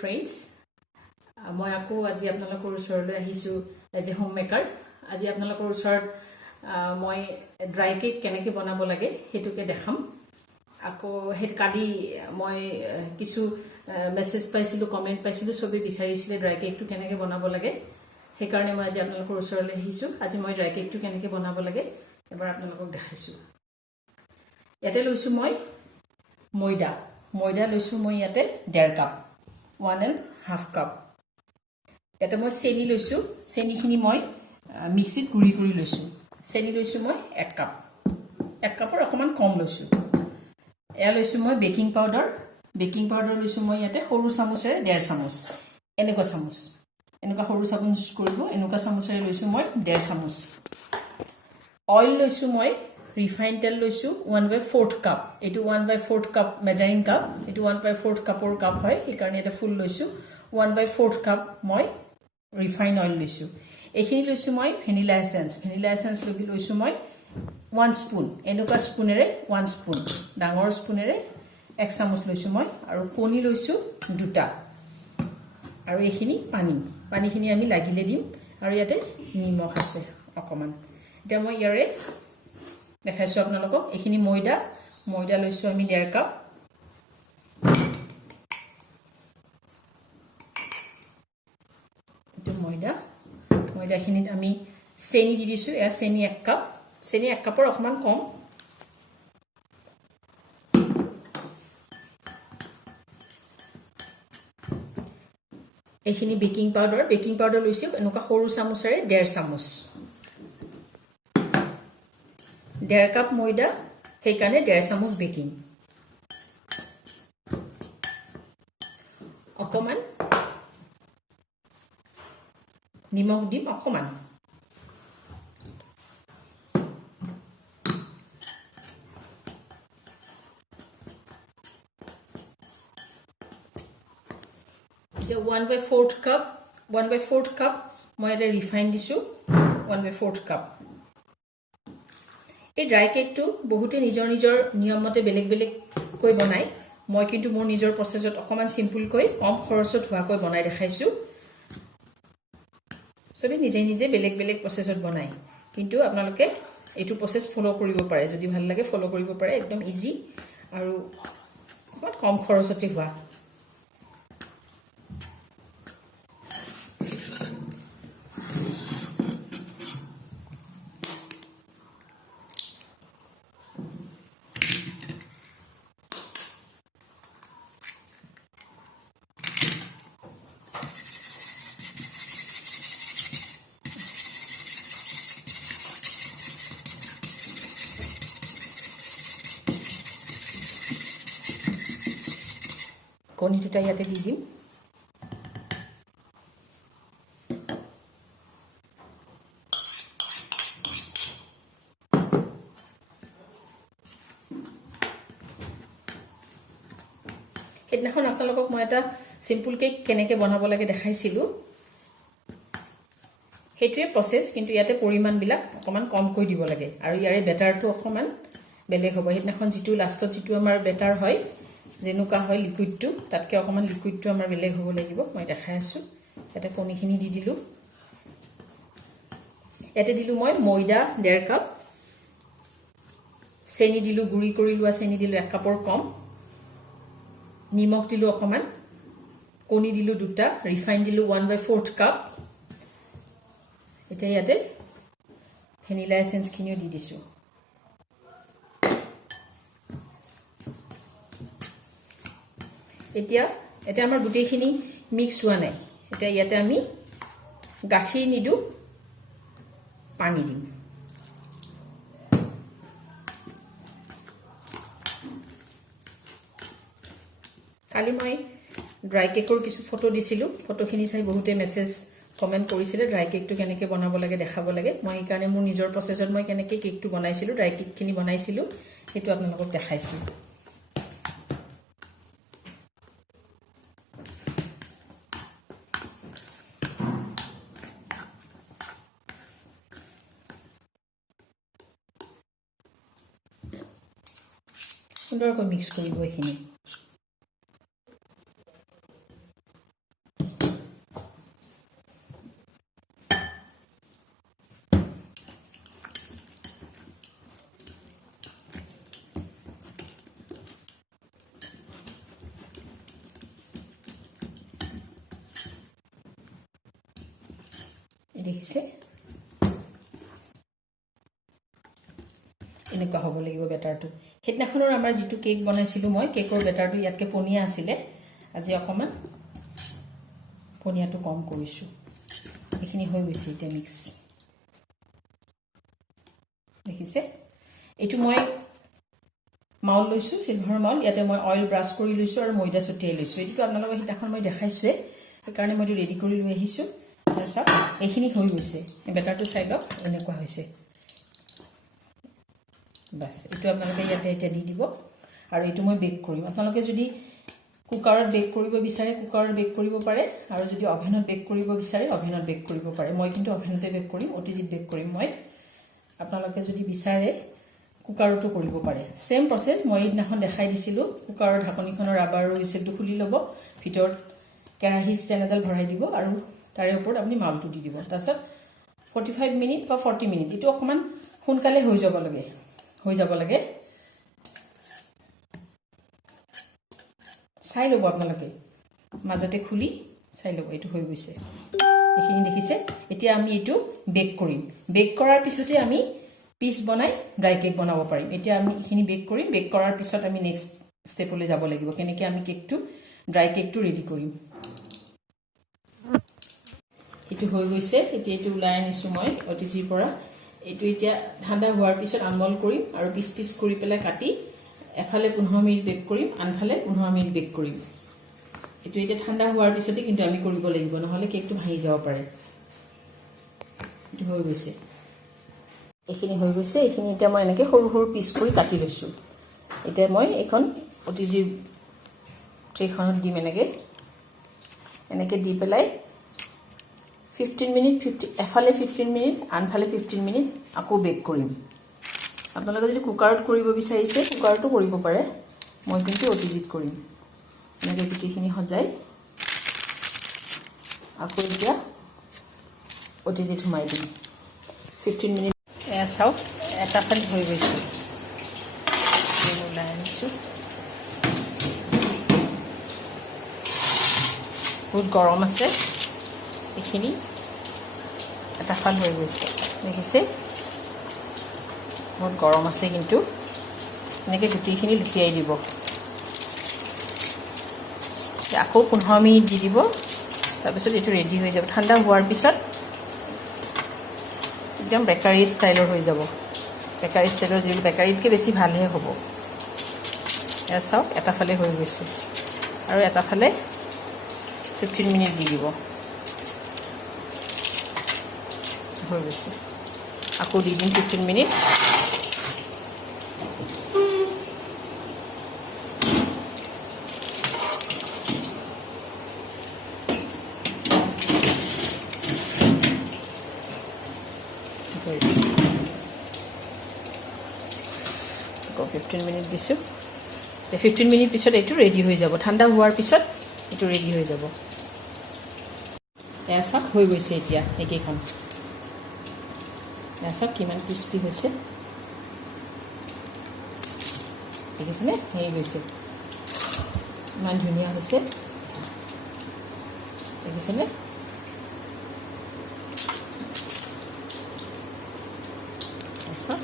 friends. মই আকৌ আজি আপোনালোকৰ ওচৰলৈ আহিছো এজ এ হোম মেকাৰ আজি আপোনালোকৰ ওচৰত মই ড্ৰাই কেক কেনেকৈ বনাব লাগে হেতুকে দেখাম আকৌ হেড কালি মই কিছু মেসেজ পাইছিলো কমেন্ট পাইছিলো সবে বিচাৰিছিলে ড্ৰাই কেকটো কেনেকৈ বনাব লাগে সেই কাৰণে মই আজি আপোনালোকৰ ওচৰলৈ আহিছো আজি মই ড্ৰাই কেকটো কেনেকৈ বনাব লাগে এবাৰ আপোনালোকক দেখাইছো ইয়াতে লৈছো মই ময়দা লৈছো মই ইয়াতে 1.5 কাপ 1.5 কাপ এটা মই চেনি লৈছো চেনিখিনি মই মিক্সিত গুৰি কৰি লৈছো চেনি লৈছো মই 1 কাপ 1 কাপৰ অকমান কম লৈছো এয়া লৈছো মই বেকিং পাউডাৰ লৈছো মই ইয়াতে সৰু চামুচেৰে 1.5 চামুচ এনেকুৱা সৰু চামুচ কৰিব এনেকুৱা চামুচেৰে লৈছো মই 1.5 চামুচ অইল লৈছো মই ৰিফাইন্ড তেল লৈছো 1/4 কাপ এটো 1/4 কাপ মেজাৰিং কাপ এটো 1/4 কাপৰ কাপ হয় এই কাৰণে এটা ফুল লৈছো 1/4 কাপ মই ৰিফাইন অইল লৈছো এখিনি লৈছো মই ভ্যানিলা এসেন্স লৈছো মই 1 স্পুন এনেকুৱা স্পুনেৰে 1 স্পুন ডাঙৰ স্পুনেৰে 1 চামুচ লৈছো মই আৰু কণী লৈছো 2টা আৰু এখিনি পানীখিনি আমি লাগিলে দিম আৰু ইয়াতে নিমখ আছে অকমান এটা মই ইয়াৰে দেখাইছো আপোনালোকক এখিনি ময়দা লৈছো আমি 1.5 কাপ এটো ময়দাখিনিত আমি চেনি দি দিছো এয়া চেনি 1 কাপ চেনি 1 কাপৰ অকমান কম এখিনি বেকিং পাউডাৰ লৈছো এনেকুৱা সৰু চামুচেৰে 1.5 চামুচ 1.5 কাপ ময়দা সেই কাৰণে 1.5 চামুচ বেকিং অকমান নিমখ দিম অকমান the 1/4 cup মই এটা ৰিফাইন দিছো 1/4 কাপ এই ড্ৰাই কেকটো বহুতে নিজৰ নিয়মমতে বেলেগ কৈ বনাই মই কিন্তু মোৰ নিজৰ প্ৰসেছত অকমান সিম্পল কৈ কম খৰচত হোৱাকৈ বনাই দেখাইছো সবে নিজে বেলেগ প্ৰসেছত বনাই কিন্তু আপোনালোকে এইটো প্ৰসেছ ফলো কৰিব পাৰে যদি ভাল লাগে ফলো কৰিব পাৰে একদম ইজি আৰু অকমান কম খৰচতে হোৱা কণী দুটা ইয়াতে দি দিম সেইদিনাখন আপোনালোকক মই এটা সিম্পল কেক কেনেকৈ বনাব লাগে দেখাইছিলো সেইটোৱে প্ৰসেছ কিন্তু ইয়াতে পৰিমাণবিলাক অকমান কমকৈ দিব লাগে আৰু ইয়াৰে বেটাৰটো অকমান বেলেগ হ'ব সেইদিনাখন যিটো লাষ্টত যিটো আমাৰ বেটাৰ হয় যেনুকা হয় লিকুইডটো তাতকে অকমান লিকুইডটো আমাৰ বেলেগ হ'ব লাগিব মই দেখাই আছো এটা কণীখিনি দি দিলো এতে দিলো মই ময়দা 1.5 কাপ চেনি দিলো গুৰি কৰি লোৱা চেনি দিলো 1 কাপৰ কম নিমখ দিলো অকমান কণী দিলো 2টা ৰিফাইন দিলো 1/4 কাপ এটা ইয়াতে ভ্যানিলা এসেন্স খিনিও দি দিছো এটা আমাৰ গুটেইখিনি মিক্স হোৱা নাই এটা ইয়াতে আমি গাখীৰ নিদু পানী দিম কালি মই ড্ৰাই কেকৰ কিছু ফটো দিছিলো ফটোখিনি চাই বহুতে মেসেজ কমেন্ট কৰিছিলে ড্ৰাই কেকটো কেনেকৈ বনাব লাগে দেখাব লাগে মই এই কাৰণে মোৰ নিজৰ প্ৰসেছত মই কেনেকৈ কেকটো বনাইছিলো ড্ৰাই কেকখিনি বনাইছিলো হেতু আপোনালোকক দেখাইছো সুন্দৰকৈ মিক্স কৰিব এখিনি দেখিছে এনেকুৱা হ'ব লাগিব বেটাৰটো হেতনাখনৰ আমাৰ যেটো কেক বনাইছিলো মই কেকৰ বেটাৰটো ইয়াতকে পনিয়া আছিল আজি অকমান পনিয়াটো কম কৰিছো এখিনি হৈ গৈছে এটা মিক্স দেখিছে এটো মই মাউল লৈছো সিলভাৰ মাউল ইয়াতে মই অয়েল ব্ৰাশ কৰি লৈছো আৰু ময়দা ছটিয়াই লৈছো এটো আপোনালোকক হিতাখন মই দেখাইছো কাৰণ মই ৰেডি কৰি লৈ আহিছো আচ্ছা এখিনি হৈ গৈছে বেটাৰটো সাইডত এনেকুৱা হৈছে বাস এটো আপোনালোকে ইয়াতে এটা দি দিব আৰু এটো মই বেক কৰিম আপোনালোকে যদি কুকাৰত বেক কৰিব বিচাৰে কুকাৰত বেক কৰিব পাৰে আৰু যদি অভেনত বেক কৰিব বিচাৰে অভেনত বেক কৰিব পাৰে মই কিন্তু অভেনতে বেক কৰিম অটিজিত বেক কৰিম মই আপোনালোকে যদি বিচাৰে কুকাৰটো কৰিব পাৰে সেম প্ৰসেস মই ইদিনাখন দেখাই দিছিলো কুকাৰৰ ঢাকনিখনৰ ৰাবাৰ হুইসেলটো খুলি ল'ব ভিতৰত কেৰাহী ষ্টেণ্ডডাল ভৰাই দিব আৰু তাৰে ওপৰত আপুনি মাউলটো দি দিব তাৰছত 45 মিনিট বা 40 মিনিট এটো অকমান সোনকালে হৈ যাব লাগে চাই লব আপোনালোকে মাজতে খুলি চাই লব এটো হৈ গৈছে এখিনি দেখিছে এতিয়া আমি এটো বেক কৰিম বেক কৰাৰ পিছতে আমি পিস বনাই ড্ৰাই কেক বনাব পাৰিম এতিয়া আমি এখিনি বেক কৰিম বেক কৰাৰ পিছত আমি নেক্সট ষ্টেপলৈ যাব লাগিব কেনেকৈ আমি কেকটো ড্ৰাই কেকটো ৰেডি কৰিম এটো হৈ গৈছে এতিয়া এটো উলাই আনিছো মই অটিজিৰ পৰা এটো এতিয়া ঠাণ্ডা হোৱাৰ পিছত আনমল কৰিম আৰু পিস পিস কৰি পেলাই কাটি এফালে 15 মিনিট বেক কৰিম আনফালে 15 মিনিট বেক কৰিম এটো এতিয়া ঠাণ্ডা হোৱাৰ পিছতে কিন্তু আমি কৰিব লাগিব নহলে কেকটো ভাঙি যাব পাৰে এটো হৈ গৈছে এখিনি হৈ গৈছে এখিনি এতিয়া মই এনেকৈ সৰু সৰু পিস কৰি কাটি লৈছো এতিয়া মই এখন অটিজিৰ ট্ৰেখনত দিম এনেকৈ দি পেলাই 15 মিনিট এফালে 15 মিনিট আনফালে 15 মিনিট আকৌ বেক কৰিম আপোনালোকে যদি কুকাৰত কৰিব বিচাৰিছে কুকাৰটো কৰিব পাৰে মই কিন্তু অটিজিত কৰিম এনেকৈ গুটিখিনি সজাই আকৌ এতিয়া অটিজিত সোমাই দিম 15 মিনিট চাওক এটা ফাল হৈ গৈছে ওলাই আনিছোঁ বহুত গৰম আছে এখিনি এটা ফাল হৈ গৈছে দেখিছে বহুত গৰম আছে কিন্তু এনেকৈ গুটিখিনি লুটিয়াই দিব আকৌ 15 মিনিট দি দিব তাৰপিছত এটো ৰেডি হৈ যাব ঠাণ্ডা হোৱাৰ পিছত একদম বেকাৰী ষ্টাইলৰ হৈ যাব বেকাৰী ষ্টাইলৰ যি বেকাৰীতকৈ বেছি ভালহে হ'ব এয়া চাওক এটা ফালে হৈ গৈছে আৰু এটা ফালে 15 মিনিট দি দিব হৈ গৈছে আকৌ দি দিম 15 মিনিট আকৌ 15 মিনিট দিছো 15 মিনিট পিছত এটো ৰেডি হৈ যাব ঠাণ্ডা হোৱাৰ পিছত এটো ৰেডি হৈ যাব এসা হৈ গৈছে এতিয়া একেখন এসা কিমান ক্ৰিস্পি হৈছে দেখিছেনে হৈ গৈছে ইমান ধুনীয়া হৈছে দেখিছেনে এসা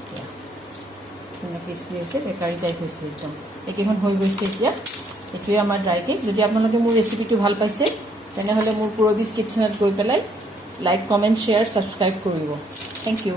ক্ৰিস্পি হৈছে বেকাৰী টাইপ হৈছে একদম একেখন হৈ গৈছে এতিয়া এটোৱে আমাৰ ড্ৰাই কেক যদি আপোনালোকে মোৰ ৰেচিপিটো ভাল পাইছে তেনেহলে মোৰ পুৰবিজ কিচেনত গৈ পেলাই লাইক কমেন্ট শেয়াৰ সাবস্ক্ৰাইব কৰিব থ্যাংক ইউ